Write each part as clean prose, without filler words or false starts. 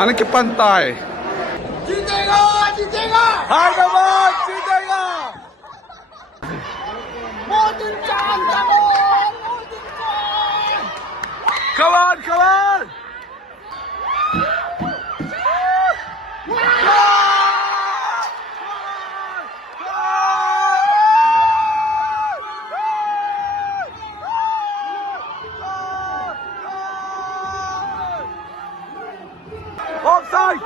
Ano ki pantay? जीतेगा जीतेगा Hyderabad जीतेगा! मोदी चांद मोदी चांद Come on, come on! Offside!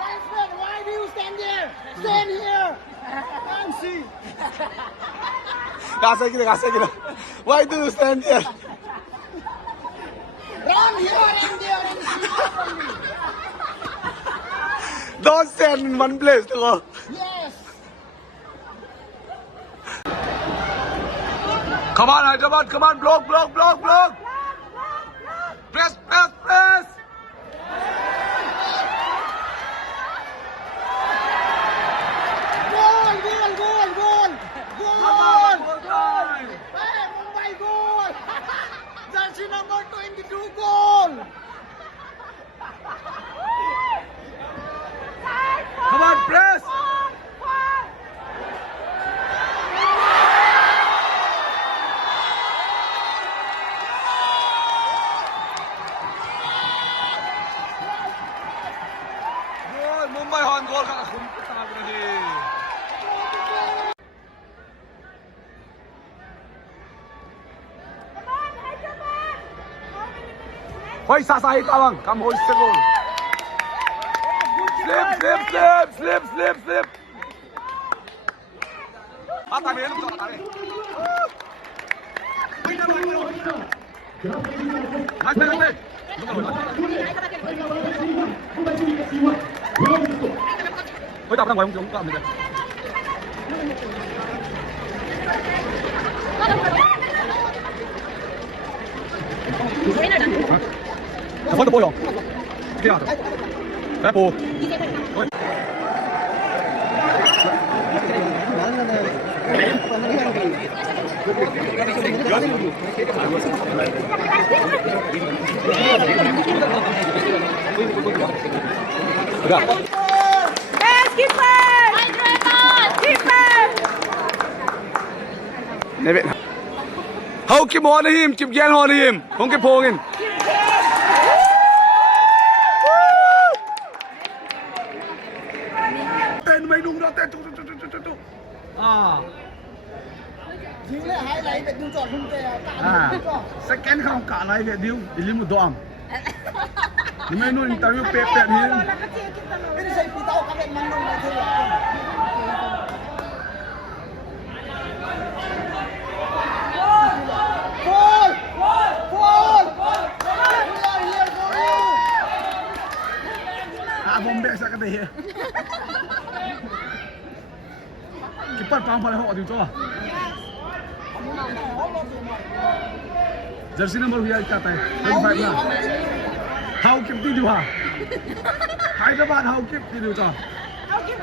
Linesman, why do you stand there? Stand here and see. Kasay kita. Why do you stand here? Run here and there and see properly. Don't stand in one place, Tuko. Yes. Come on, Hyderabad, come on, block. Press. Goal. Hey, Mumbai goal. Jersey number 22 goal. Come on, press. Goal, Mumbai on goal ka kumputan na di. Hoy, sasahit ka lang. Come hold the goal. Slip. Atame, ano to? Atame. Nice. Hoy, tapos lang yung kamay. Tapos na po yung. Sige na. Kaya po. Hoy. Hậu kịp hòn him, kịp ghen hòn him, không kịp hồn him. Tên mày đúng đó, tên. À. Dính lại hai lấy về đừng chọn không kề. À. Second không cả lại về điêu, ilim một đoạn. Nhưng mà nuôi interview pep hiên. Ini saya pitau kami mandong na thôi. Goal! Bombe sa ka deh. Kiper pang pala ho dito. Jersey number huya kata hai 25 na. How keep di dua. Hyderabad how keep di dua. How keep